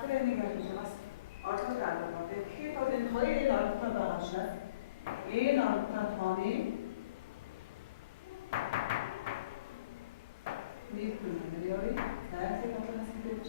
тренинг хийж бас орлого авах. Тэгэхээр бол энэ хоёрын орлогоо байгаа учраас энэ орлогоо тооны нэг нэмэрээ зайлшгүй болгоноос хэлж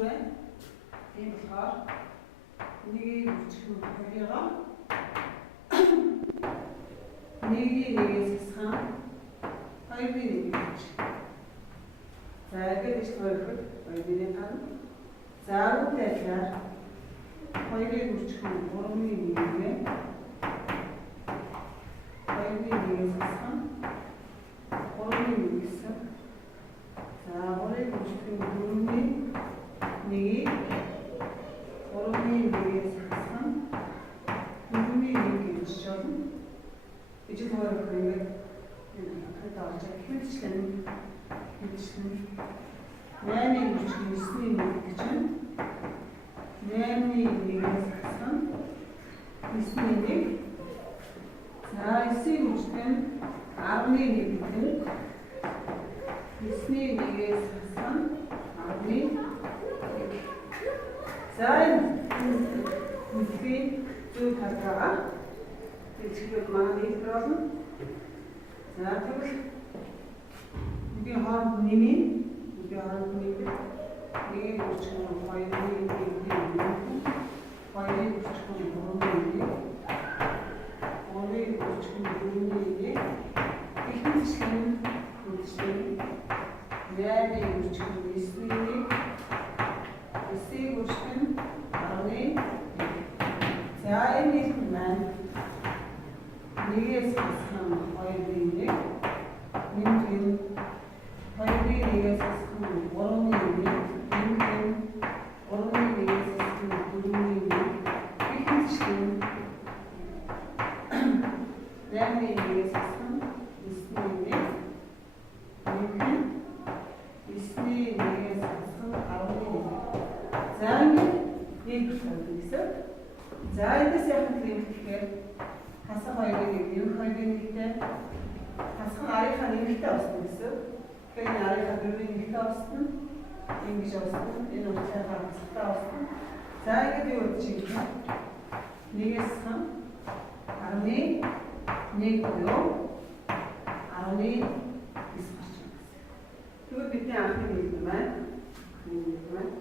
хүрчвэ. Тийм болохоор нэгийг үржих нь хоёроо нэгийг сасхан хоёрыг нэг үржих. За ингэж хоёрыг хоёрын тань. За үүнтэйгээр хоёрыг үржих нь гурвын нэгээ хоёрын нэгээ сасхан гурвын нэг гэсэн. За хоёрыг үржих нь гурвын нэгийг гурвын нэгээ сасхан гурвын нэг гэж болно. Ижил хоёрыг ингээд олж хэвчлэн 8-ийн үржих нь 9-ийн нэг гэж байна. 8-ийн нэгээс хассан 9-ийн нэг. За 9-ийн үржих нь 10-ийн нэг гэдэг. 9-ийн нэгээс хассан 10-ийн нэг. За энэ үгүй зөв талбайгаа хэлчихвэл маань хэлбэр болно. За тэгвэл үгүй хооронд нэмийн үгүй хооронд нэмээ нэгийг үржих нь хоёрын нэг хоёрыг үржих нь гурван нэг гурвыг үржих нь дөрвөн нэг ихэнхдээ үржих нь 8-ыг үржих нь 9-ийн нэг 9-ийг үржих нь 10-ийн нэг. За энэ нэг маань нэгээс хассан хоёрын нэг нэмгэн хоёрын нэгээс хассан гурван нэг нэмгэн гурван нэгээс хассан дөрвөн нэг ихэнхдээ 8-ийн нэгээс хассан 9-ийн нэг нэмгэн 9-ийн нэгээс хассан 10-ийн нэг. За ингээд нэг гэсэн. За эндээс яг нэг гэхээр хасах хоёрын нэг, нэмэх хоёрын нэгтэй хасах арийнхаа нэмэгтэй болсон гэсэн. Тэгэхээр энэ арийнхаа дөрвийн нэгтэй болсон. Ингэж болсон. Энэ уртынхаа хасахтай болсон. За ингээд юу гэж хэлэх вэ? Нэгээс хам 10-ийн 1 буюу 10-ийн 9 гарч байна. Тэгвэл бидний анхны хэлбэр маань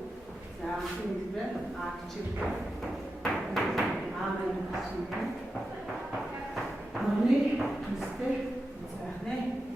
за анхны хэлбэр А гэчихдээ Amen. Амны өстэй зайхнаа.